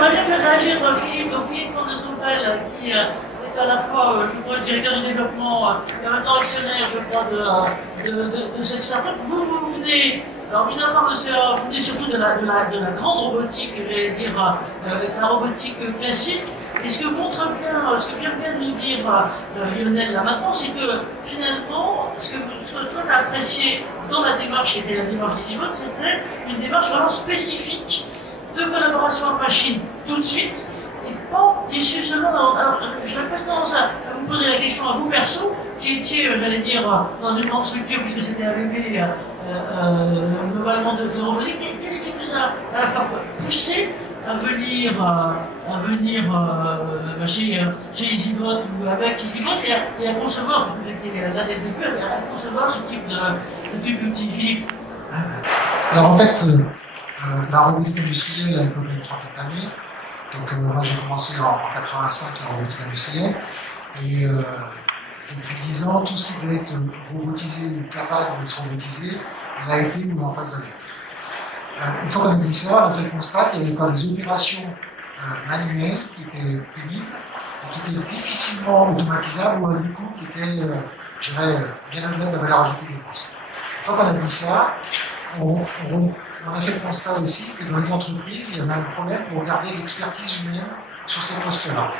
j'aimerais bien faire réagir Philippe, donc Philippe de Saupel, qui est à la fois, je crois, directeur de développement et en même temps actionnaire, je crois, de cette startup. Vous venez, alors mis à part de ça, vous venez surtout de la grande robotique, j'allais dire, de la robotique classique. Et ce que montre bien, ce que vient bien de nous dire Lionel là maintenant, c'est que finalement, ce que toi tu as apprécié dans la démarche, qui était la démarche d'EasyBot, c'était une démarche vraiment spécifique de collaboration en machine tout de suite, et pas issue seulement dans... Alors, j'avais presque tendance à vous poser la question à vous perso, qui étiez, j'allais dire, dans une grande structure, puisque c'était ABB, globalement de robotique. Qu'est-ce qui vous a à la fois poussé à venir chez EasyBot ou avec EasyBot et à concevoir, parce que vous étiez là dès le début, à concevoir ce type d'outil, Philippe? Alors en fait, la robotique industrielle a évolué une trentaine d'années. Donc moi j'ai commencé en 85 la robotique industrielle. Et depuis 10 ans, tout ce qui devait être robotisé ou capable d'être robotisé l'a été ou en passe d'être. Une fois qu'on a dit ça, on a fait le constat qu'il y avait encore des opérations manuelles qui étaient pénibles et qui étaient difficilement automatisables ou du coup qui étaient, je dirais, bien au-delà de la valeur ajoutée des postes. Une fois qu'on a dit ça, on a fait le constat aussi que dans les entreprises, il y avait un problème pour garder l'expertise humaine sur ces postes-là.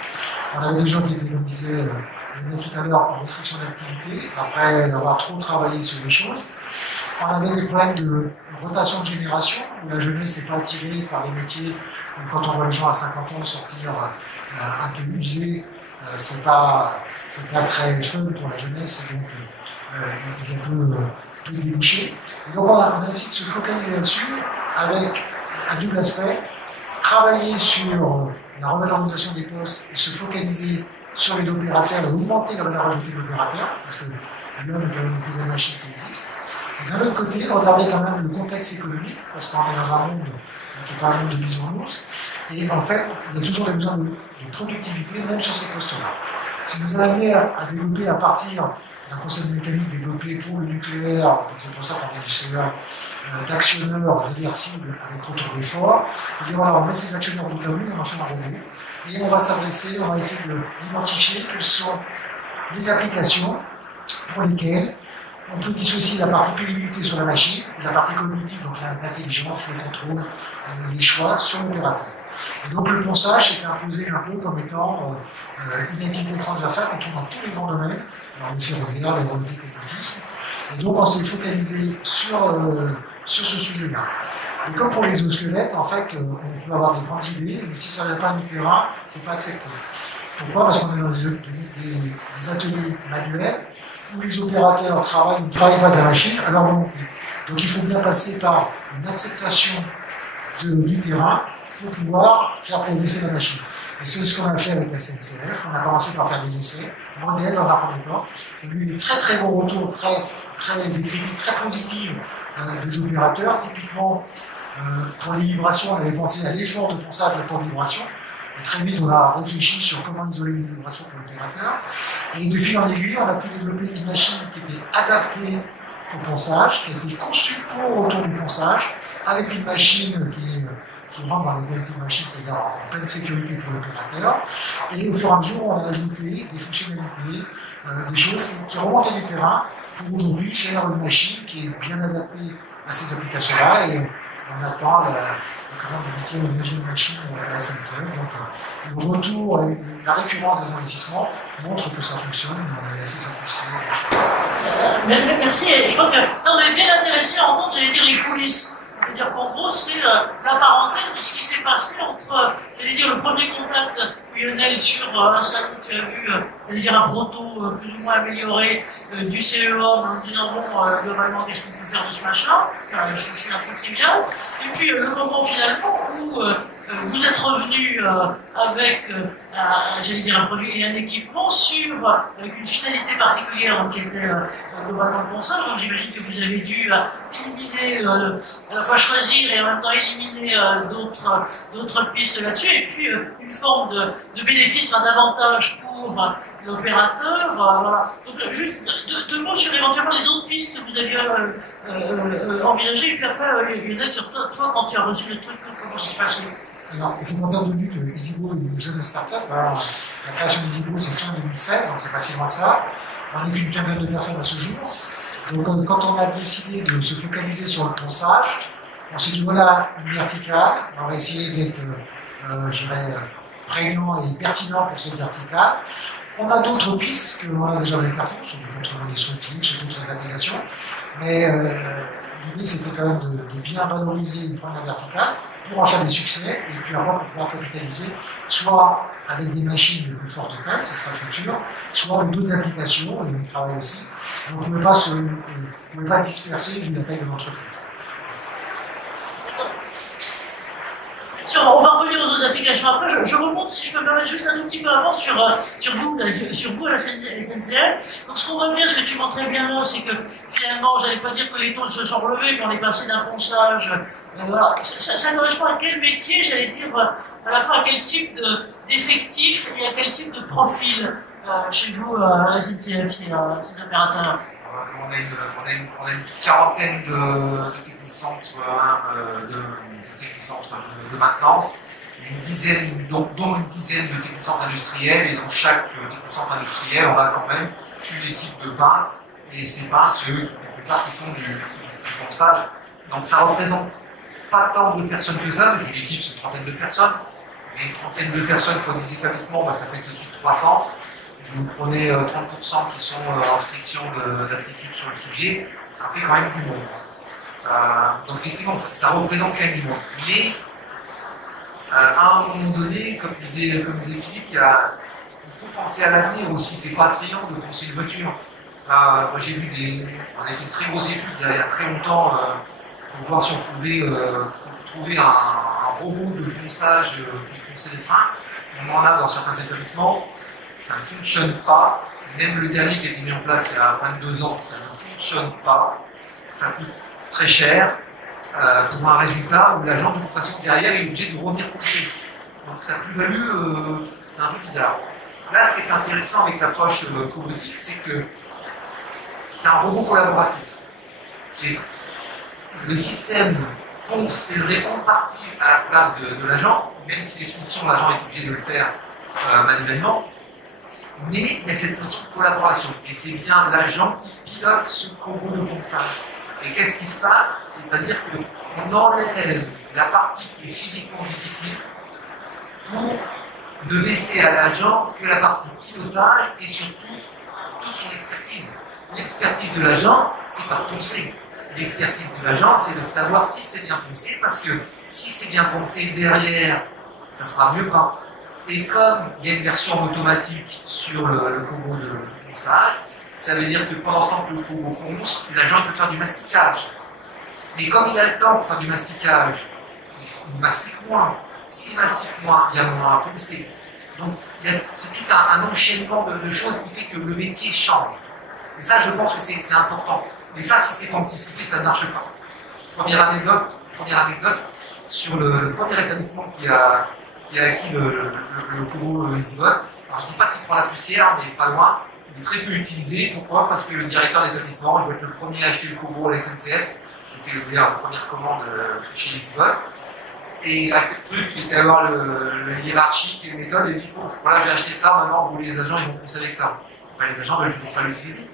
On avait des gens qui étaient, comme disait tout à l'heure, en restriction d'activité, après avoir trop travaillé sur les choses. On avait des problèmes de rotation de génération, où la jeunesse n'est pas attirée par les métiers, où quand on voit les gens à 50 ans sortir un peu usés, c'est pas très fun pour la jeunesse, et donc il y a peu de débouchés. Et donc on a essayé de se focaliser là-dessus avec un double aspect, travailler sur la revalorisation des postes et se focaliser sur les opérateurs et augmenter la valeur ajoutée de l'opérateur, parce que l'homme est quand même une nouvelle machine qui existe. Et d'un autre côté, regarder quand même le contexte économique, parce qu'on est dans un monde qui n'est pas un monde de bisounours, et en fait, il y a toujours des besoins de productivité, même sur ces postes-là. Si vous amenez à développer à partir d'un concept mécanique développé pour le nucléaire, donc c'est pour ça qu'on a du CEA, d'actionneurs réversibles avec retour d'effort, on dit voilà, on met ces actionneurs bout à bout, on en fait un robot, et on va s'adresser, on va essayer d'identifier quelles sont les applications pour lesquelles on peut dissocier la partie pénibilité sur la machine et la partie cognitive, donc l'intelligence, le contrôle, les choix sur l'opérateur. Et donc le ponçage s'est imposé un peu comme étant une activité transversale qu'on trouve dans tous les grands domaines, dans le ferroviaire, l'aéronautique et le tourisme. Et donc on s'est focalisé sur ce sujet-là. Et comme pour les osquelettes, en fait, on peut avoir des grandes idées, mais si ça ne vient pas du terrain, c'est pas accepté. Pourquoi? Parce qu'on est dans des ateliers manuels, où les opérateurs ne travaillent pas de la machine à leur volonté. Donc il faut bien passer par une acceptation du terrain pour pouvoir faire progresser la machine. Et c'est ce qu'on a fait avec la SNCF. On a commencé par faire des essais, modestes dans un premier temps. On a eu des très bons retours, des critiques très positives des opérateurs. Typiquement, pour les vibrations, on avait pensé à l'effort de ponçage de la vibration. Et très vite, on a réfléchi sur comment isoler les vibrations pour l'opérateur. Et de fil en aiguille, on a pu développer une machine qui était adaptée au ponçage, qui a été conçue pour autour du ponçage, avec une machine qui rentre dans les qualités de machine, c'est-à-dire en pleine sécurité pour l'opérateur. Et au fur et à mesure, on a ajouté des fonctionnalités, des choses qui remontaient du terrain pour aujourd'hui faire une machine qui est bien adaptée à ces applications-là. Et on attend comment de métier de machine à la SNCF. Donc, le retour et la récurrence des investissements montrent que ça fonctionne. On est assez satisfait. Merci. Je crois que là, on est bien intéressé à entendre, j'allais dire, les coulisses. C'est-à-dire qu'en gros, c'est la parenthèse de ce qui s'est passé entre, j'allais dire, le premier contact Lionel sur un salon, tu as vu, j'allais dire, un proto plus ou moins amélioré du CEA en disant, bon, globalement, qu'est-ce qu'on peut faire de ce machin, je suis un peu trivial. Et puis, le moment finalement où vous êtes revenu avec, j'allais dire, un produit et un équipement avec une finalité particulière qui était globalement le ponçage. Donc j'imagine que vous avez dû éliminer, à la fois choisir et en même temps éliminer d'autres pistes là-dessus. Et puis une forme de bénéfice, un avantage pour l'opérateur. Voilà. Donc juste deux mots sur éventuellement les autres pistes que vous aviez envisagées. Et puis après, Lionel, sur toi, quand tu as reçu le truc, comment ça se passe? Alors, il faut pas perdre de vue que EasyGo est une jeune start-up. La création d'EasyGo, c'est fin 2016, donc c'est pas si loin que ça. On n'est qu'une quinzaine de personnes à ce jour. Donc, quand on a décidé de se focaliser sur le ponçage, on s'est dit voilà une verticale. On va essayer d'être, je dirais, prégnant et pertinent pour cette verticale. On a d'autres pistes que l'on a déjà dans les cartons, sur les disruptifs, sur d'autres applications. Mais l'idée, c'était quand même de bien valoriser une première verticale pour en faire des succès et puis après pour pouvoir capitaliser soit avec des machines de plus forte taille, ce sera le futur, soit avec d'autres applications, et on travaille aussi. Donc on ne pouvait pas se disperser vu la taille de l'entreprise. On va revenir aux autres applications après. Je remonte, si je peux me permettre, juste un tout petit peu avant sur vous à la SNCF. Donc, ce qu'on voit bien, ce que tu montrais bien là, c'est que finalement, j'allais pas dire que les taux se sont relevés, mais on est passé d'un ponçage. Voilà. Ça correspond à quel métier, j'allais dire, à la fois à quel type d'effectif et à quel type de profil chez vous à la SNCF, ces opérateurs? On a une quarantaine de technicentres de maintenance, dont une dizaine de technicentres industriels, et dans chaque technicentre industriel, on a quand même une équipe de peintres, et ces peintres, c'est eux qui font du ponçage. Donc ça représente pas tant de personnes que ça, mais une équipe c'est une trentaine de personnes, et une trentaine de personnes fois des établissements, ça fait tout de suite 300. Vous prenez 30% qui sont en restriction d'aptitude sur le sujet, ça fait quand même du monde. Donc effectivement, ça représente quand même du monde. Mais à un moment donné, comme disait Philippe, il faut penser à l'avenir aussi. C'est pas attrayant de penser une voiture. Moi j'ai vu on a fait de très grosses études il y a très longtemps pour voir si on pouvait trouver un robot de ponçage qui ponçait les freins. On en a dans certains établissements. Ça ne fonctionne pas. Même le dernier qui a été mis en place il y a 22 ans, ça ne fonctionne pas. Ça coûte très cher pour un résultat où l'agent de toute façon derrière est obligé de revenir poncer. Donc la plus-value, c'est un peu bizarre. Là, ce qui est intéressant avec l'approche cobotique, c'est que c'est un robot collaboratif. Le système ponce et répond en partie à la place de l'agent, même si définition l'agent est obligé de le faire manuellement. Mais il y a cette notion de collaboration. Et c'est bien l'agent qui pilote ce robot de ponçage. Et qu'est-ce qui se passe? C'est-à-dire qu'on enlève la partie qui est physiquement difficile pour ne laisser à l'agent que la partie pilotage et surtout toute son expertise. L'expertise de l'agent, c'est pas poncer. L'expertise de l'agent, c'est de savoir si c'est bien poncé, parce que si c'est bien poncé derrière, ça sera mieux pas. Et comme il y a une version automatique sur le combo de ponçage, ça veut dire que pendant ce temps que le combo ponce, l'agent peut faire du masticage. Mais comme il a le temps pour faire du masticage, il mastique moins. S'il mastique moins, il y a moins à poncer. Donc c'est tout un enchaînement de choses qui fait que le métier change. Et ça, je pense que c'est important. Mais ça, si c'est pas anticipé, ça ne marche pas. Première anecdote sur le premier établissement qui a acquis le combo EasyBot. Alors, je ne dis pas qu'il prend la poussière, mais pas loin. Il est très peu utilisé. Pourquoi? Parce que le directeur des établissements, il doit être le premier à acheter le combo à la SNCF, qui était la première commande chez EasyBot. Et il a acheté le truc qui était avoir le hiérarchique et les méthodes, et il dit voilà, j'ai acheté ça, maintenant les agents ils vont poncer avec ça. Les agents ne vont pas l'utiliser.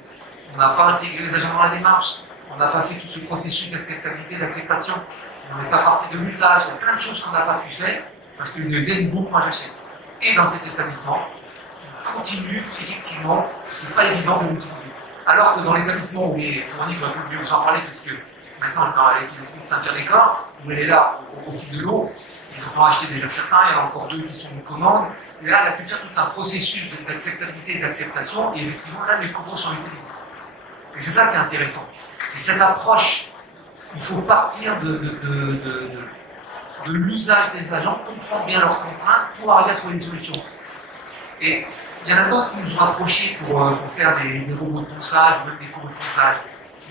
On n'a pas intégré les agents dans la démarche. On n'a pas fait tout ce processus d'acceptabilité, d'acceptation. On n'est pas parti de l'usage. Il y a plein de choses qu'on n'a pas pu faire parce que le dès boum, moi j'achète. Et dans cet établissement, on continue, effectivement, c'est pas évident de l'utiliser. Alors que dans l'établissement où il est fourni, je vais mieux vous en parler, puisque maintenant je vais parler de Saint-Pierre-des-Corps, où elle est là, au fil de l'eau. Ils ont pas acheté déjà certains, il y en a encore deux qui sont en commande. Et là, elle a pu faire tout un processus d'acceptabilité et d'acceptation, et effectivement, là, les combos sont utilisés. Et c'est ça qui est intéressant. C'est cette approche. Il faut partir de l'usage des agents, comprendre bien leurs contraintes pour arriver à trouver une solution. Et il y en a d'autres qui nous ont approchés pour faire des robots de ponçage, même des combos de ponçage.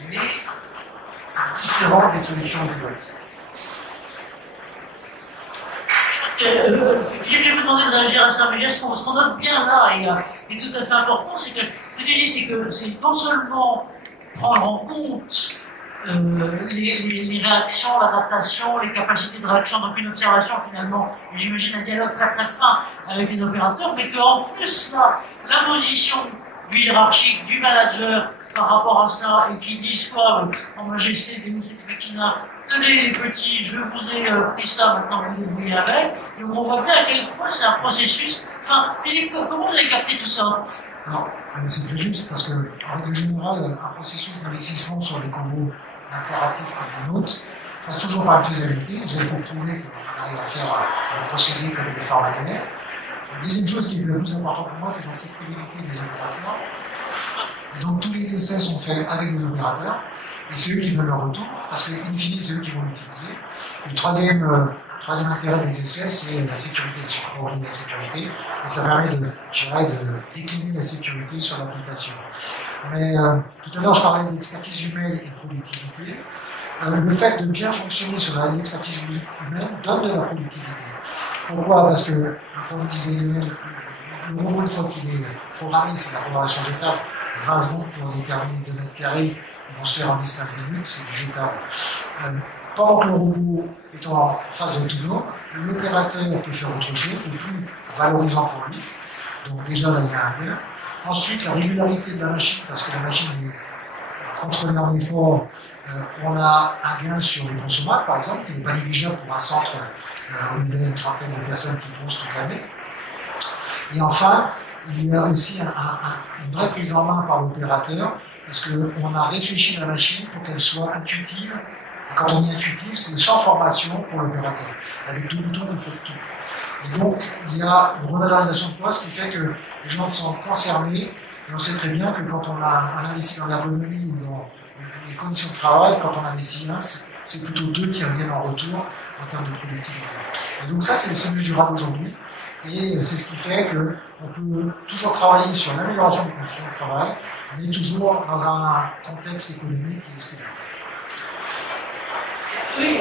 Mais c'est différent des solutions EasyBot. Philippe, je vais vous demander de réagir à ça, mais ce qu'on note bien là et tout à fait important, c'est que ce que tu dis, c'est non seulement prendre en compte les réactions, l'adaptation, les capacités de réaction, donc une observation finalement, j'imagine un dialogue très très fin avec les opérateurs, mais qu'en plus la position du hiérarchique, du manager par rapport à ça, et qui dit soit en majesté des Deus Machina, tenez les petits, je vous ai pris ça, maintenant vous vous débrouillez avec, et on voit bien à quel point c'est un processus. Enfin, Philippe, comment vous avez capté tout ça? Alors, c'est très juste parce que, en règle générale, un processus d'investissement sur les combos impératifs comme le nôtre passe toujours par une faisabilité. Déjà, il faut prouver qu'on arrive à faire un procédé comme des formes manuelles. La deuxième chose qui est le plus important pour moi, c'est l'acceptabilité des opérateurs. Et donc, tous les essais sont faits avec les opérateurs, et c'est eux qui donnent leur retour, parce qu'in fine, c'est eux qui vont l'utiliser. Le troisième intérêt des essais, c'est la sécurité. J'ai pas oublié la sécurité, et ça permet de décliner la sécurité sur l'application. Mais tout à l'heure, je parlais d'expertise humaine et de productivité. Le fait de bien fonctionner sur l'expertise humaine donne de la productivité. Pourquoi? Parce que, comme disait Lionel, le robot, une fois qu'il est programmé, c'est la programmation jetable, 20 secondes pour déterminer 2 mètres carrés, ils vont se faire en 10-15 minutes, c'est du jetable. Pendant que le robot est en phase autonome, l'opérateur peut faire autre chose, le plus valorisant pour lui. Donc déjà, là, il y a un gain. Ensuite, la régularité de la machine, parce que la machine est contrôlée en effort, on a un gain sur les consommables, par exemple, qui n'est pas négligeable pour un centre où il y a une trentaine de personnes qui posent toute l'année. Et enfin, il y a aussi une vraie prise en main par l'opérateur, parce qu'on a réfléchi la machine pour qu'elle soit intuitive. Quand on dit intuitive, c'est sans formation pour l'opérateur. Avec tout bouton, il faut tout. Et donc, il y a une revalorisation de poste qui fait que les gens sont concernés. Et on sait très bien que quand on investit dans l'ergonomie ou dans les conditions de travail, quand on investit un, c'est plutôt deux qui reviennent en retour en termes de productivité. Et donc ça, c'est mesurable aujourd'hui. Et c'est ce qui fait qu'on peut toujours travailler sur l'amélioration des conditions de travail, mais toujours dans un contexte économique et stable. Oui,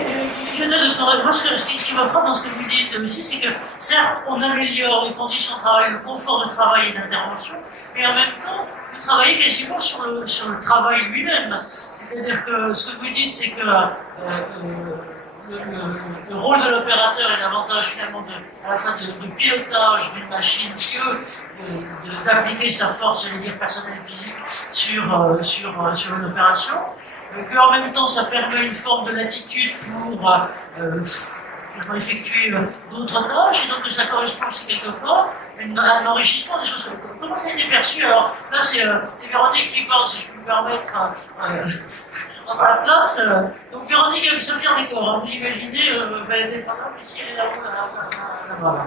je note de ce moi, ce qui me frappe dans ce que vous dites aussi, c'est que certes, on améliore les conditions de travail, le confort de travail et d'intervention, mais en même temps, vous travaillez quasiment sur le travail lui-même. C'est-à-dire que ce que vous dites, c'est que le rôle de l'opérateur est davantage finalement à la fois de pilotage d'une machine que d'appliquer sa force, j'allais dire personnelle et physique, sur une opération. Qu'en même temps, ça permet une forme de latitude pour effectuer d'autres tâches, et donc que ça correspond aussi quelque part à un enrichissement des choses. Comment ça a été perçu? Alors là, c'est Véronique qui parle, si je peux me permettre, à ta place. Donc Véronique a bien d'accord, hein, vous imaginez, elle était pas là, ici, elle est là-bas.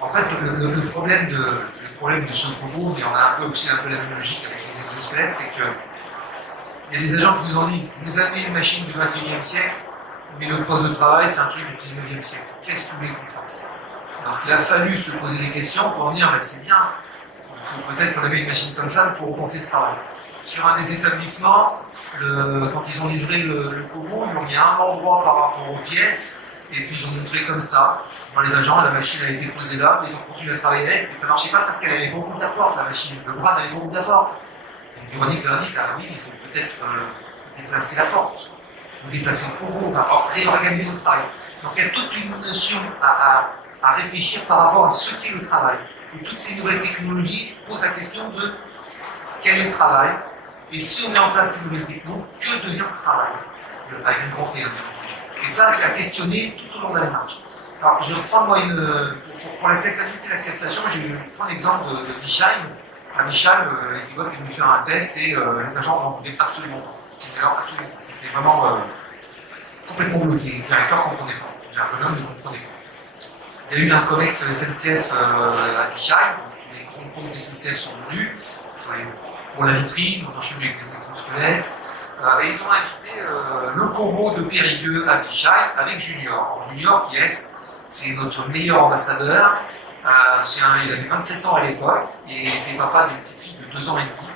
En fait, le problème de ce robot, mais on a aussi un peu la même logique avec les exosquelettes, c'est que il y a des agents qui nous ont dit, vous avez une machine du 21e siècle, mais le poste de travail, c'est un truc du 19e siècle. Qu'est-ce que vous voulez qu'on fasse? Donc il a fallu se poser des questions pour dire, c'est bien, il faut peut-être qu'on avait une machine comme ça, il faut repenser le travail. Sur un des établissements, quand ils ont livré le Kobo, ils ont mis un endroit par rapport aux pièces, et puis ils ont montré comme ça. Dans les agents, la machine a été posée là, mais ils ont continué à travailler avec, mais ça ne marchait pas parce qu'elle avait beaucoup d'apports, la machine. Le bras avait beaucoup d'apports. Et Véronique leur dit, ah oui, il faut peut-être déplacer la porte, ou déplacer le Kobo, on va réorganiser le travail. Donc il y a toute une notion à réfléchir par rapport à ce qu'est le travail. Et toutes ces nouvelles technologies posent la question de quel est le travail, et si on met en place ces nouvelles technologies, que devient le travail avec une grande technologie. Et ça, c'est à questionner tout au long de la démarche. Alors, je vais reprendre moi pour l'acceptabilité et l'acceptation, je vais prendre l'exemple de Bichheim. À Bichheim, les zygotes étaient venus faire un test et les agents n'en pouvaient absolument pas. C'était vraiment complètement bloqué. Le directeur ne comprenait pas. L'ergonome ne comprenait pas. Il y a eu un collecte sur la SNCF à Bichheim, les grands ponts de SNCF sont venus pour la vitrine, on a enchaîné avec les exosquelettes. Et ils ont invité le Kobo de Périgueux à Bichheim avec Junior. Junior qui est, c'est notre meilleur ambassadeur. Il avait 27 ans à l'époque et était papa d'une petite fille de 2 ans et demi.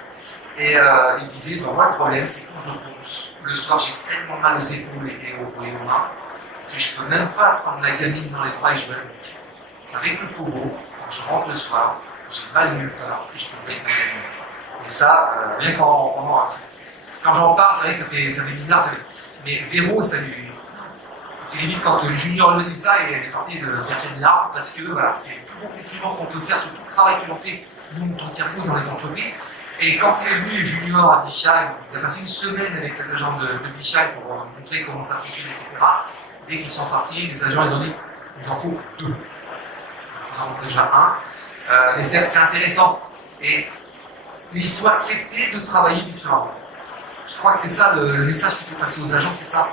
Et il disait, moi le problème c'est que quand je ponce, le soir j'ai tellement mal aux épaules et aux mains que je peux même pas prendre la gamine dans les bras et je me la pique. Avec le Kobo, quand je rentre le soir, j'ai mal nulle part et je peux pas y mettre. Et ça, rien qu'en quand j'en parle, c'est vrai que ça fait bizarre, mais Véro, c'est limite quand le junior lui dit ça, il est parti de verser de larmes, parce que voilà, c'est le plus bon compliment qu'on peut faire sur tout le travail que l'on fait, nous, en tant qu'IRCO, dans les entreprises. Et quand il est venu junior à Bichheim, il a passé une semaine avec les agents de Bichheim pour montrer comment ça fonctionne, etc. Dès qu'ils sont partis, les agents, ils ont dit, il en faut 2. Ils en ont déjà 1. Mais c'est intéressant. Et il faut accepter de travailler différemment. Je crois que c'est ça le message qu'il faut passer aux agents, c'est ça.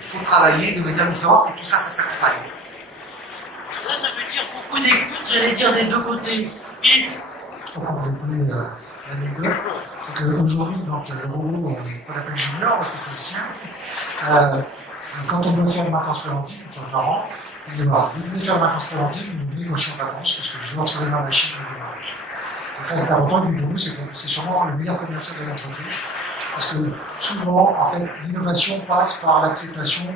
Il faut travailler de manière différente et tout ça, ça s'accompagne. Ça veut dire beaucoup d'écoute, j'allais dire des deux côtés. Et... Pour compléter l'anecdote, c'est qu'aujourd'hui, le robot, on l'appelle junior parce que c'est le sien. Quand on doit faire une maintenance préventive, on fait le parent, il dit voilà, vous venez faire une maintenance préventive, vous venez, moi je suis en vacances parce que je veux observer ma machine au démarrage. Et ça, c'est important, pour nous, c'est sûrement le meilleur commercial de l'entreprise. Parce que souvent, en fait, l'innovation passe par l'acceptation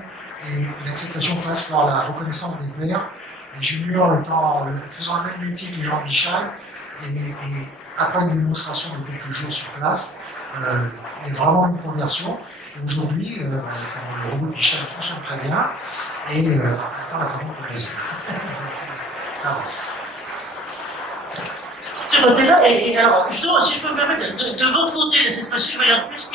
et l'acceptation passe par la reconnaissance des pairs. Les juniors, faisant le même métier que les gens de Bichheim, et après une démonstration de quelques jours sur place, il y a vraiment une conversion. Et aujourd'hui, le robot de Bichheim fonctionne très bien et maintenant la commande progresse. Ça avance. Ce côté-là, et alors, justement, si je peux me permettre, de votre côté, cette fois-ci, je regarde plus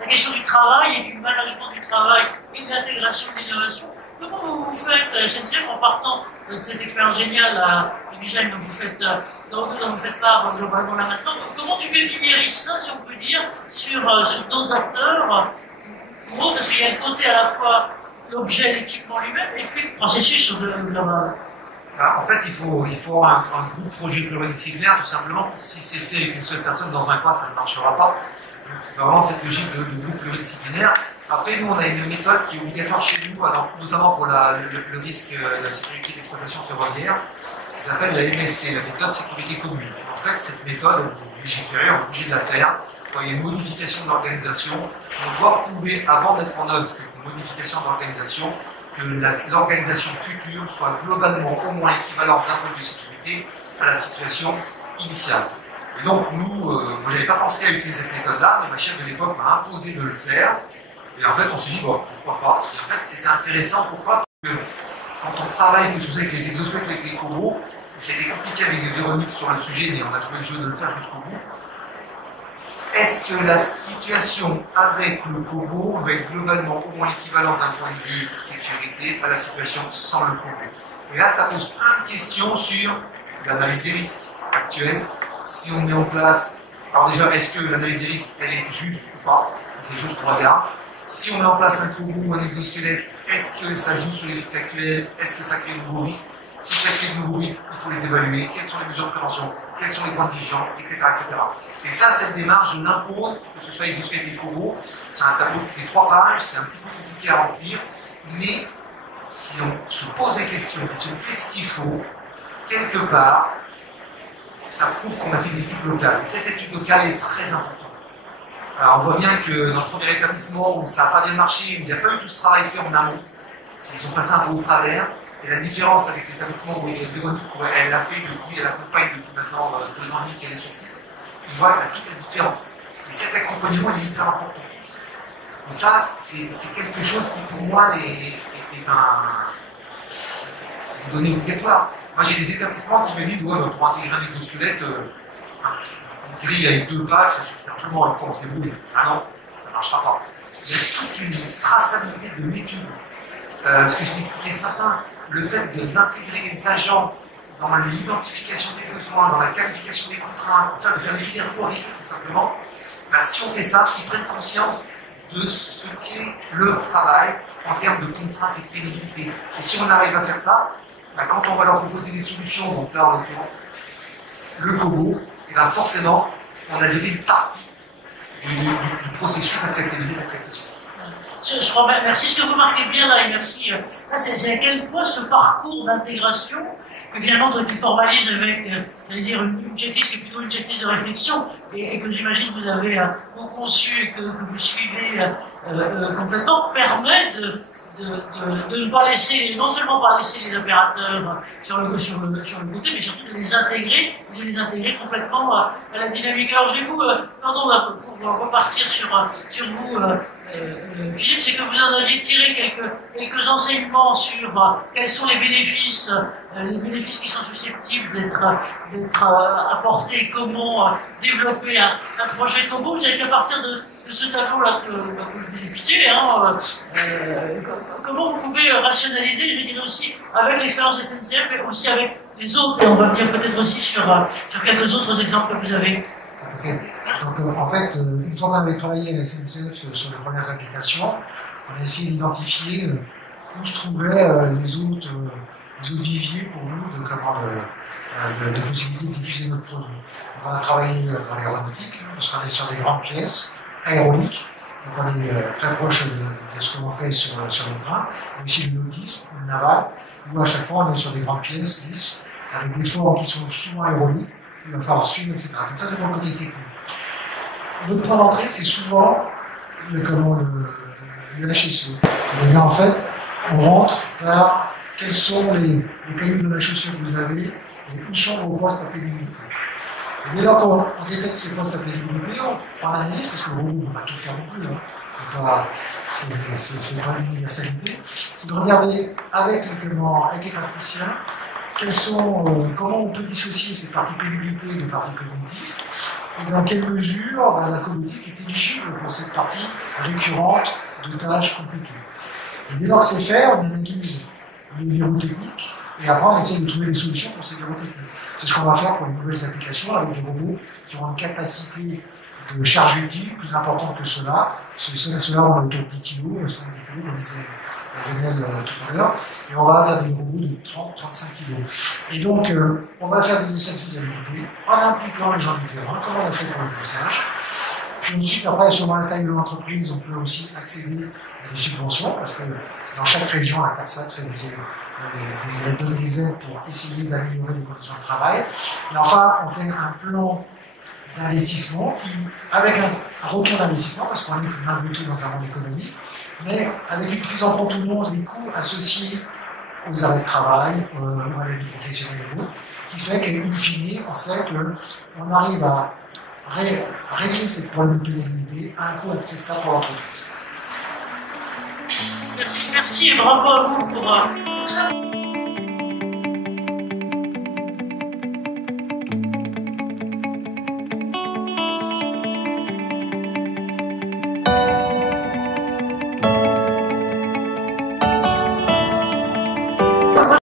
la question du travail et du management du travail et de l'intégration de l'innovation. Comment vous faites, SNCF, en partant de cette expérience géniale à Bichheim dont vous faites part globalement là maintenant, comment tu pépiniérises ça, si on peut dire, sur d'autres acteurs, pour eux, parce qu'il y a le côté à la fois l'objet, l'équipement lui-même, et puis le processus sur le global. En fait, il faut un groupe projet pluridisciplinaire, tout simplement. Si c'est fait avec une seule personne dans un coin, ça ne marchera pas. C'est vraiment cette logique de groupe pluridisciplinaire. Après, nous, on a une méthode qui est obligatoire chez nous, notamment pour le risque de la sécurité d'exploitation ferroviaire, qui s'appelle la MSC, la méthode sécurité commune. En fait, cette méthode, on est obligé de la faire. Quand il y a une modification de l'organisation, on doit prouver, avant d'être en œuvre cette modification d'organisation, que l'organisation future soit globalement au moins équivalente d'un point de vue sécurité à la situation initiale. Et donc nous, moi j'avais pas pensé à utiliser cette méthode-là, mais ma chef de l'époque m'a imposé de le faire. Et en fait on s'est dit, bon, pourquoi pas. Et en fait c'était intéressant, pourquoi? Parce que quand on travaille, que ce soit avec les exosquelettes, avec les cobots, c'était compliqué avec les Véroniques sur le sujet, mais on a joué le jeu de le faire jusqu'au bout. Est-ce que la situation avec le cobot va être globalement au moins équivalente d'un point de vue sécurité à la situation sans le cobot? Et là, ça pose plein de questions sur l'analyse des risques actuelle. Si on met en place, alors déjà, est-ce que l'analyse des risques, elle est juste ou pas? C'est juste pour regarder. Si on met en place un cobot ou un exosquelette, est-ce que ça joue sur les risques actuels? Est-ce que ça crée de nouveaux risques? Si ça crée de nouveaux risques, il faut les évaluer. Quelles sont les mesures de prévention? Quelles sont les points de vigilance, etc., etc. Et ça, cette démarche, je l'impose, que ce soit exosquelette et cobo. C'est un tableau qui fait 3 pages, c'est un petit peu compliqué à remplir, mais si on se pose des questions, et si on fait ce qu'il faut, quelque part, ça prouve qu'on a fait une étude locale. Et cette étude locale est très importante. Alors, on voit bien que dans le premier établissement où ça n'a pas bien marché, où il n'y a pas eu tout ce travail fait en amont, ils sont passés un peu au travers. Et la différence avec l'établissement où Véronique, elle l'a fait depuis, elle accompagne depuis maintenant 2 ans et demi qu'elle est sur site, on voit toute la différence. Et cet accompagnement, il est hyper important. Et ça, c'est quelque chose qui, pour moi, c'est une donnée obligatoire. Moi, j'ai des établissements qui me disent, ouais, pour intégrer un exosquelette, une grille avec 2 pages, ça suffit largement, avec ça, on se débrouille. Ah non, ça ne marchera pas. Il y a toute une traçabilité de l'étude. Ce que je l'ai expliqué ce matin, le fait d'intégrer les agents dans l'identification des besoins, dans la qualification des contraintes, enfin de faire des vidéos avec eux tout simplement, si on fait ça, ils prennent conscience de ce qu'est le travail en termes de contraintes et de pénibilité. Et si on arrive à faire ça, quand on va leur proposer des solutions, donc là en l'occurrence le cobot, et forcément on a déjà fait une partie du processus d'acceptabilité d'acceptation. Je crois, merci, ce que vous marquez bien là, et merci. Là, c'est à quel point ce parcours d'intégration, que finalement tu formalises avec, j'allais dire, une checklist qui est plutôt une checklist de réflexion, et que j'imagine que vous avez conçu et que vous suivez complètement, permet de ne pas laisser, non seulement pas laisser les opérateurs sur le côté, mais surtout de les intégrer complètement à la dynamique. Alors je vais vous, pardon, là, pour repartir sur vous, Philippe, c'est que vous en aviez tiré quelques enseignements sur quels sont les bénéfices qui sont susceptibles d'être apportés, comment développer un projet Combo. Vous savez qu'à partir de ce tableau-là que je vous ai piqué, comment vous pouvez rationaliser, je dirais aussi, avec l'expérience de SNCF, mais aussi avec les autres, et on va venir peut-être aussi sur quelques autres exemples que vous avez. Tout à fait. Donc, en fait, une fois qu'on avait travaillé à la SNCF sur les premières applications, on a essayé d'identifier où se trouvaient les autres viviers pour nous de possibilités de diffuser notre produit. Donc, on a travaillé dans l'aéronautique, parce qu'on est sur des grandes pièces aéroniques, donc on est très proche de ce que l'on fait sur les trains, mais aussi le nautisme, le naval, où à chaque fois on est sur des grandes pièces lisses, avec des formes qui sont souvent aéroniques, il va falloir suivre, etc. Donc ça c'est pour le côté technique. Notre point d'entrée, c'est souvent le HSE. C'est-à-dire en fait, on rentre vers quels sont les cailloux de la chaussure que vous avez et où sont vos postes à pénibilité. Et dès lors qu'on détecte ces postes à pénibilité, on analyse, parce que vous ne pouvez pas tout faire non plus, c'est pas une universalité, c'est de regarder avec les praticiens comment on peut dissocier ces parties pénibilité de parties cognitives et dans quelle mesure la cognitive est éligible pour cette partie récurrente de tâches compliquées. Et dès lors que c'est fait, on analyse les verrous techniques et après on essaie de trouver des solutions pour ces verrous techniques. C'est ce qu'on va faire pour les nouvelles applications avec des robots qui ont une capacité de charge utile plus importante que ceux-là. Ceux-là ont autour de 10 kg, 5 kg, comme disait Lionel tout à l'heure, et on va avoir des robots de 30-35 kg. Et donc, on va faire des essais de faisabilité en impliquant les gens du terrain, comme on a fait pour le poussage. Puis ensuite, après, selon la taille de l'entreprise, on peut aussi accéder à des subventions, parce que dans chaque région, la CATSAT fait donne des aides pour essayer d'améliorer les conditions de travail. Et enfin, on fait un plan d'investissement avec un retour d'investissement, parce qu'on est malgré tout dans un monde économique, mais avec une prise en compte tout le monde des coûts associés aux arrêts de travail, aux maladies professionnelles et autres, qui fait qu'in fine, on sait qu'on arrive à régler cette problème de pénibilité à un coût acceptable pour l'entreprise. Merci et bravo à vous pour ça.